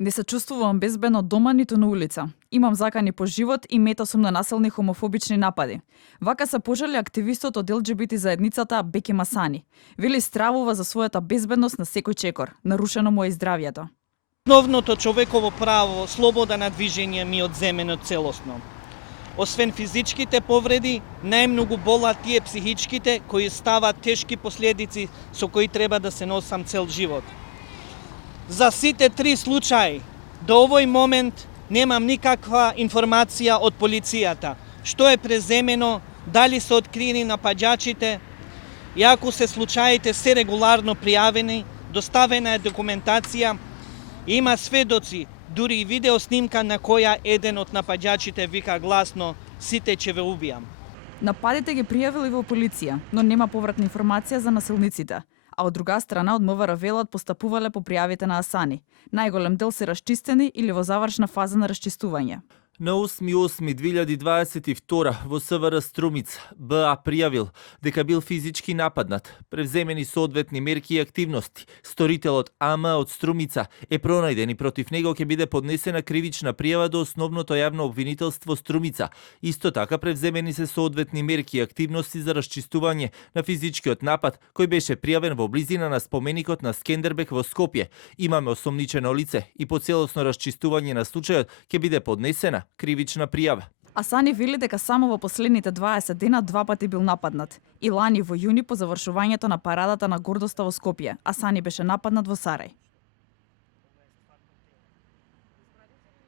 Не се чувствувам безбедно дома ниту на улица. Имам закани по живот и мета сум на населни хомофобични напади. Вака се пожали активистот од ЛГБТ заедницата Беки Масани. Вели стравува за својата безбедност на секој чекор. Нарушено му е и здравието. Основното човеково право, слобода на движење ми е одземено целосно. Освен физичките повреди, најмногу болат тие психичките кои стават тешки последици со кои треба да се носам цел живот. За сите 3 случаи до овој момент немам никаква информација од полицијата. Што е преземено, дали се открини напаѓачите, и ако се случаите се регуларно пријавени, доставена е документација, има сведоци, дури и видео снимка на која еден од напаѓачите вика гласно "Сите ќе ве убијам". Нападите ги пријавили во полиција, но нема повратна информација за насилниците. А од друга страна од МВР велат постапувале по пријавите на Асани. Најголем дел се расчистени или во завршна фаза на расчистување. На 8.8.2022 во СВР Струмица БА пријавил дека бил физички нападнат. Превземени соодветни мерки и активности. Сторителот АМ од Струмица е пронајден и против него ќе биде поднесена кривична пријава до Основното јавно обвинителство Струмица. Исто така превземени се соодветни мерки и активности за расчистување на физичкиот напад кој беше пријавен во близина на споменикот на Скендербек во Скопје. Имаме осомничено лице и по целосно расчистување на случајот ќе биде поднесена кривична пријава. Асани вели дека само во последните 20 дена 2 пати бил нападнат. И лани во јуни по завршувањето на парадата на гордоста во Скопје, Асани беше нападнат во Сарај.